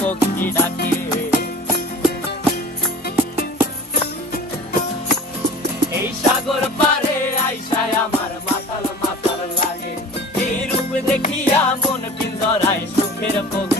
পক্ষী ডাকে। এই সাগর পারে আইসায় আমার মাতাল মাতাল লাগে, এই রূপ দেখিয়া মন পিঞ্জরায় সুখের পক্ষী